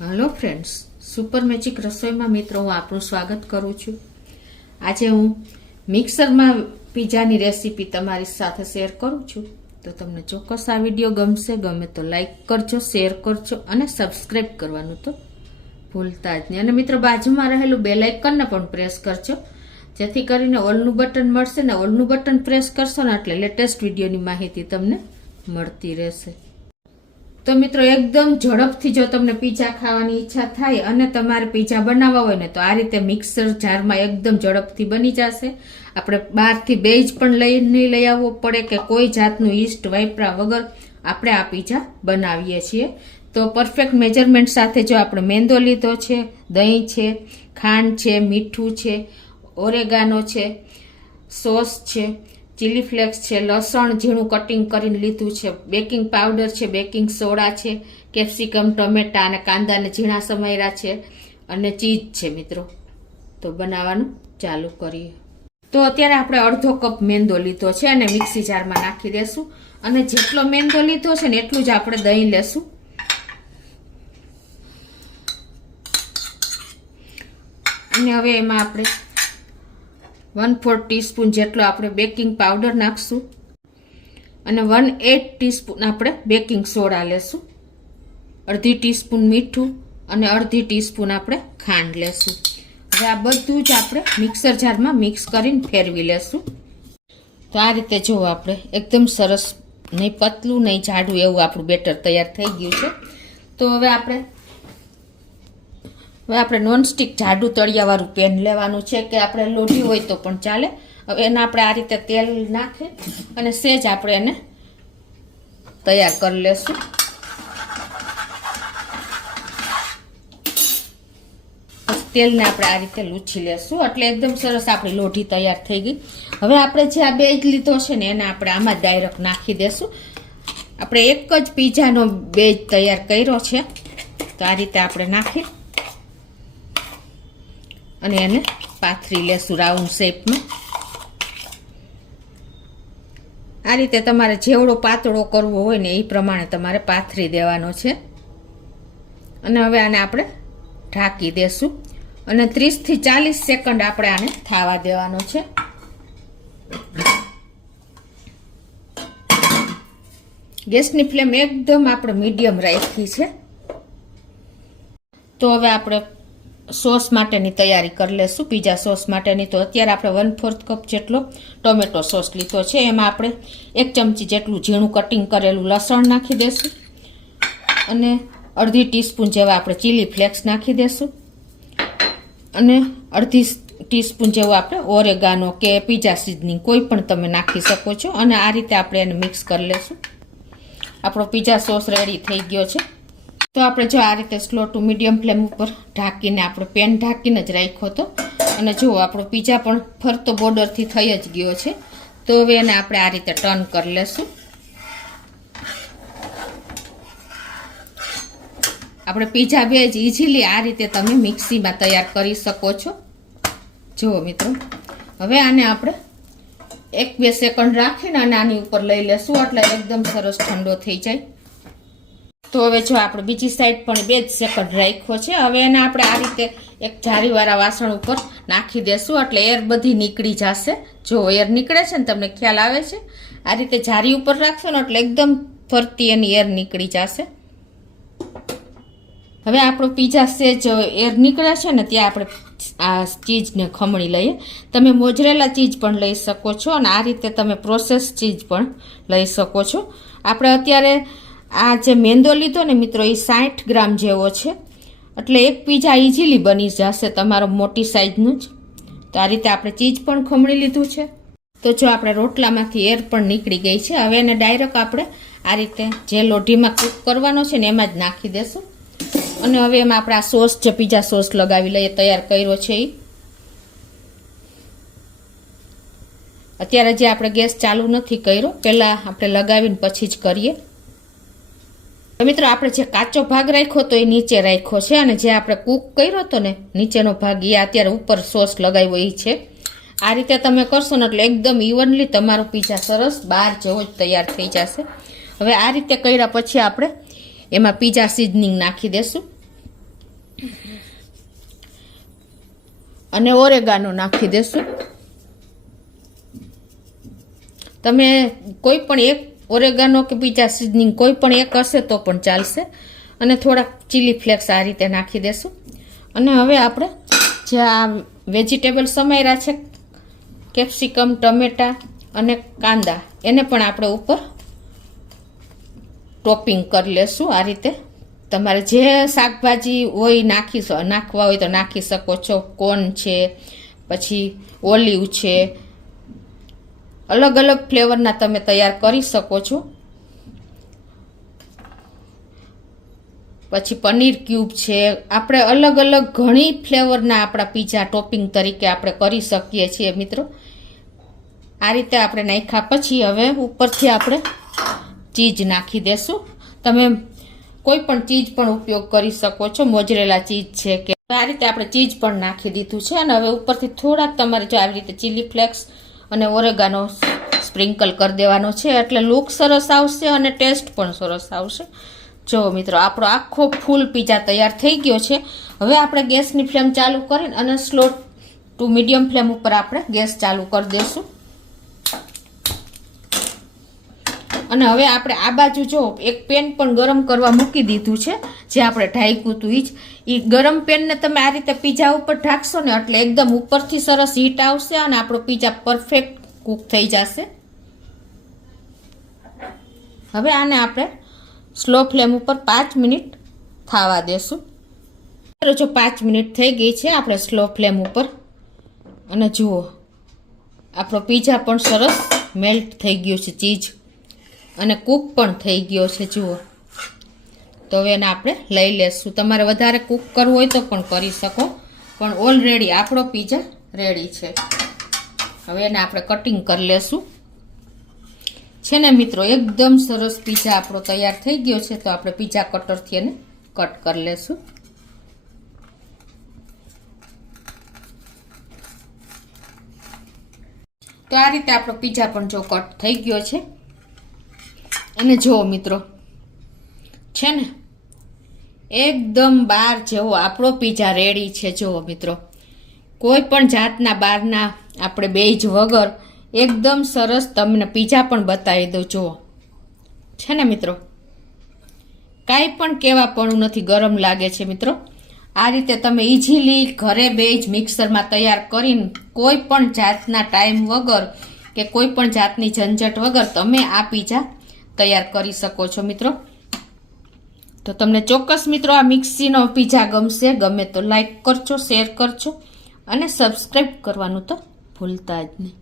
Hello friends, super magic રસોઈમાં મિત્રો હું આપનું સ્વાગત કરું છું. આજે હું મિક્સરમાં પીઝાની રેસીપી તમારી સાથે શેર કરું છું. તો તમને ચોક્કસ આ વિડીયો ગમશે. ગમે તો લાઈક કરજો, શેર કરજો અને સબસ્ક્રાઈબ કરવાનું તો ભૂલતા જ નહીં. અને મિત્રો બાજુમાં રહેલું બેલ આઇકનને પણ પ્રેસ કરજો, જેથી કરીને ઓલનું બટન મળશે ને ઓલનું બટન પ્રેસ કરશો ને એટલે લેટેસ્ટ વિડીયોની માહિતી તમને મળતી રહેશે. તો મિત્રો એકદમ ઝડપથી જો તમને પીઝા ખાવાની ઈચ્છા થાય અને તમારે પીઝા બનાવવા હોય ને તો આ રીતે મિક્સર જારમાં એકદમ ઝડપથી બની જશે. આપણે બહારથી બેજ પણ નહીં લઈ આવવો પડે કે કોઈ જાતનું ઈસ્ટ વાપરા વગર આપણે આ પીઝા બનાવીએ છીએ. તો પરફેક્ટ મેજરમેન્ટ સાથે જો આપણે મેંદો લીધો છે, દહીં છે, ખાંડ છે, મીઠું છે, ઓરેગાનો છે, સોસ છે, ચીલી ફ્લેક્સ છે, લસણ ઝીણું કટિંગ કરીને લીધું છે, બેકિંગ પાવડર છે, બેકિંગ સોડા છે, કેપ્સિકમ, ટમેટા અને કાંદાને ઝીણા સમાર્યા છે અને ચીઝ છે મિત્રો. તો બનાવવાનું ચાલુ કરીએ. તો અત્યારે આપણે અડધો કપ મેંદો લીધો છે અને મિક્સી જારમાં નાખી દેશું. અને જેટલો મેંદો લીધો છે ને એટલું જ આપણે દહીં લેશું. અને હવે એમાં આપણે 1/4 ટીસ્પૂન જેટલો આપણે બેકિંગ પાવડર નાખશું અને 1/8 ટીસ્પૂન આપણે બેકિંગ સોડા લેશું. અડધી ટીસ્પૂન મીઠું અને અડધી ટીસ્પૂન આપણે ખાંડ લેશું. હવે આ બધું જ આપણે મિક્સર જારમાં મિક્સ કરીને ફેરવી લેશું. તો આ રીતે જો આપણે એકદમ સરસ, નહીં પતલું નહીં જાડું એવું આપણું બેટર તૈયાર થઈ ગયું છે. તો હવે આપણે નોનસ્ટિક જાડું તળિયાવાળું પેન લેવાનું છે, કે આપણે લોઢી હોય તો પણ ચાલે. હવે એને આપણે આ રીતે તેલ નાખી અને સેજ આપણે એને તૈયાર કરી લેશું. તેલને આપણે આ રીતે લૂછી લેશું એટલે એકદમ સરસ આપણી લોઢી તૈયાર થઈ ગઈ. હવે આપણે જે આ બેજ લીધો છે ને એને આપણે આમાં ડાયરેક્ટ નાખી દેશું. આપણે એક જ પીઝાનો બેજ તૈયાર કર્યો છે. તો આ રીતે આપણે નાખી અને એને પાથરી લેશું રાઉન્ડ શેપમાં. આ રીતે તમારે જેવડો પાતળો કરવો હોય ને એ પ્રમાણે તમારે પાથરી દેવાનો છે. અને હવે આને આપણે ઢાંકી દેશું અને 30 થી 40 સેકન્ડ આપણે આને થાવા દેવાનો છે. ગેસની ફ્લેમ એકદમ આપણે મીડિયમ રાખી છે. તો હવે આપણે સોસ માટેની તૈયારી કરી લેશું. પીઝા સોસ માટેની તો અત્યારે આપણે 1/4 કપ જેટલો ટોમેટો સોસ લીધો છે. એમાં આપણે 1 ચમચી જેટલું ઝીણું કટિંગ કરેલું લસણ નાખી દેશું અને અડધી ટીસ્પૂન જેવા આપણે ચીલી ફ્લેક્સ નાખી દેશું અને અડધી ટીસ્પૂન જેવું આપણે ઓરેગાનો કે પીઝા સિઝનિંગ કોઈ પણ તમે નાખી શકો છો. અને આ રીતે આપણે એને મિક્સ કરી લેશું. આપણો પીઝા સોસ રેડી થઈ ગયો છે. તો આપણે જો આ રીતે સ્લો ટુ મીડિયમ ફ્લેમ ઉપર ઢાંકીને આપણે પેન ઢાંકીને જ રાખ્યો હતો. અને જુઓ આપણો પીઝા પણ ફરતો બોર્ડરથી થઈ જ ગયો છે. તો હવે એને આપણે આ રીતે ટર્ન કરી લેશું. આપણે પીઝા બેજ ઇઝીલી આ રીતે તમે મિક્સીમાં તૈયાર કરી શકો છો. જુઓ મિત્રો, હવે આને આપણે 1-2 સેકન્ડ રાખીને અને આની ઉપર લઈ લેશું એટલે એકદમ સરસ ઠંડો થઈ જાય. તો હવે જો આપણે બીજી સાઈડ પણ 2 જ સેકન્ડ રાખ્યો છે. હવે એને આપણે આ રીતે એક જારીવાળા વાસણ ઉપર નાખી દેશું એટલે એર બધી નીકળી જશે. જો એર નીકળે છે ને તમને ખ્યાલ આવે છે. આ રીતે જારી ઉપર રાખશો ને એટલે એકદમ ફરતી એની એર નીકળી જશે. હવે આપણો પીઝા સેજ એર નીકળે છે ને ત્યાં આપણે આ ચીઝને ખમણી લઈએ. તમે મોઝરેલા ચીઝ પણ લઈ શકો છો અને આ રીતે તમે પ્રોસેસ ચીઝ પણ લઈ શકો છો. આપણે અત્યારે આ જે મેંદો લીધો ને મિત્રો એ 60 ગ્રામ જેવો છે એટલે એક પીઝા ઇઝીલી બની જશે તમારો મોટી સાઈઝનું જ. તો આ રીતે આપણે ચીઝ પણ ખમણી લીધું છે. તો જો આપણે રોટલામાંથી એર પણ નીકળી ગઈ છે. હવે એને ડાયરેક્ટ આપણે આ રીતે જે લોઢીમાં કૂક કરવાનો છે ને એમાં જ નાખી દેશું. અને હવે એમાં આપણે આ સોસ જે પીઝા સોસ લગાવી લઈએ તૈયાર કર્યો છે એ. અત્યારે જે આપણે ગેસ ચાલુ નથી કર્યો, પહેલાં આપણે લગાવીને પછી જ કરીએ. મિત્રો આપણે જે કાચો ભાગ રાખ્યો તો એ નીચે રાખ્યો છે અને જે આપણે કૂક કર્યો હતો ને નીચેનો ભાગ એ અત્યારે ઉપર સોસ લગાવ્યો એ છે. આ રીતે તમે કરશો ને એટલે એકદમ ઇવનલી તમારો પીઝા સરસ બહાર જેવો જ તૈયાર થઈ જશે. હવે આ રીતે કર્યા પછી આપણે એમાં પીઝા સિઝનિંગ નાખી દેશું. અને ઓરેગાનો નાખી દેશું. તમે કોઈ પણ એક ઓરેગાનો કે પીઝા સિઝનિંગ કોઈ પણ એક હશે તો પણ ચાલશે. અને થોડાક ચીલી ફ્લેક્સ આ રીતે નાખી દેશું. અને હવે આપણે જે આ વેજીટેબલ સમાર્યા છે, કેપ્સિકમ, ટમેટા અને કાંદા, એને પણ આપણે ઉપર ટોપિંગ કરી લેશું. આ રીતે તમારે જે શાકભાજી હોય નાખવા હોય તો નાખી શકો છો. કોર્ન છે, પછી ઓલિવ છે, અલગ અલગ ફ્લેવરના તમે તૈયાર કરી શકો છો. પછી પનીર ક્યુબ છે. આપણે અલગ અલગ ઘણી ફ્લેવરના આપણા પીઝા ટોપિંગ તરીકે આપણે કરી શકીએ છીએ મિત્રો. આ રીતે આપણે નાખ્યા પછી હવે ઉપરથી આપણે ચીઝ નાખી દેશું. તમે કોઈ પણ ચીઝ પણ ઉપયોગ કરી શકો છો. મોઝરેલા ચીઝ છે કે આ રીતે આપણે ચીઝ પણ નાખી દીધું છે. અને હવે ઉપરથી થોડાક તમારે જો આવી રીતે ચીલી ફ્લેક્સ અને ઓરેગાનો સ્પ્રિંકલ કરી દેવાનો છે, એટલે લુક સરસ આવશે અને ટેસ્ટ પણ સરસ આવશે. જો મિત્રો આપણો આખો ફૂલ પીઝા તૈયાર થઈ ગયો છે. હવે આપણે ગેસની ફ્લેમ ચાલુ કરીને અને સ્લો ટુ મીડિયમ ફ્લેમ ઉપર આપણે ગેસ ચાલુ કરી દઈશું. અને હવે આપણે આ બાજુ જો એક પેન પણ ગરમ કરવા મૂકી દીધું છે, જે આપણે ઢાંક્યું હતું એ ગરમ પેનને તમે આ રીતે પીઝા ઉપર ઢાંકશો ને એટલે એકદમ ઉપરથી સરસ હીટ આવશે અને આપણો પીઝા પરફેક્ટ કૂક થઈ જશે. હવે આને આપણે સ્લો ફ્લેમ ઉપર 5 મિનિટ થવા દેશું. જો 5 મિનિટ થઈ ગઈ છે આપણે સ્લો ફ્લેમ ઉપર, અને જુઓ આપણો પીઝા પણ સરસ મેલ્ટ થઈ ગયો છે, ચીઝ અને કૂક પણ થઈ ગયો છે. જુઓ તો હવે એને આપણે લઈ લેશું. તમારે વધારે કૂક કરવું હોય તો પણ કરી શકો, પણ ઓલરેડી આપણો પીઝા રેડી છે. હવે એને આપણે કટિંગ કરી લેશું. છે ને મિત્રો, એકદમ સરસ પીઝા આપણો તૈયાર થઈ ગયો છે. તો આપણે પીઝા કટરથી એને કટ કરી લેશું. તો આ રીતે આપણો પીઝા પણ જો કટ થઈ ગયો છે. અને જુઓ મિત્રો, છે ને એકદમ બાર જેવો આપણો પીઝા રેડી છે. જુઓ મિત્રો, કોઈ પણ જાતના બહારના આપણે બેજ વગર એકદમ સરસ તમને પીઝા પણ બતાવી દઉં. જુઓ છે ને મિત્રો, કાંઈ પણ કહેવાપણું નથી, ગરમ લાગે છે મિત્રો. આ રીતે તમે ઇઝીલી ઘરે બેજ મિક્સરમાં તૈયાર કરીને કોઈ પણ જાતના ટાઈમ વગર કે કોઈ પણ જાતની ઝંઝટ વગર તમે આ પીઝા તૈયાર કરી શકો છો મિત્રો. તો તમને ચોક્કસ મિત્રો આ મિક્સીનો પીઝા ગમશે. ગમે તો લાઈક કરજો, શેર કરજો અને સબસ્ક્રાઈબ કરવાનું તો ભૂલતા જ નહીં.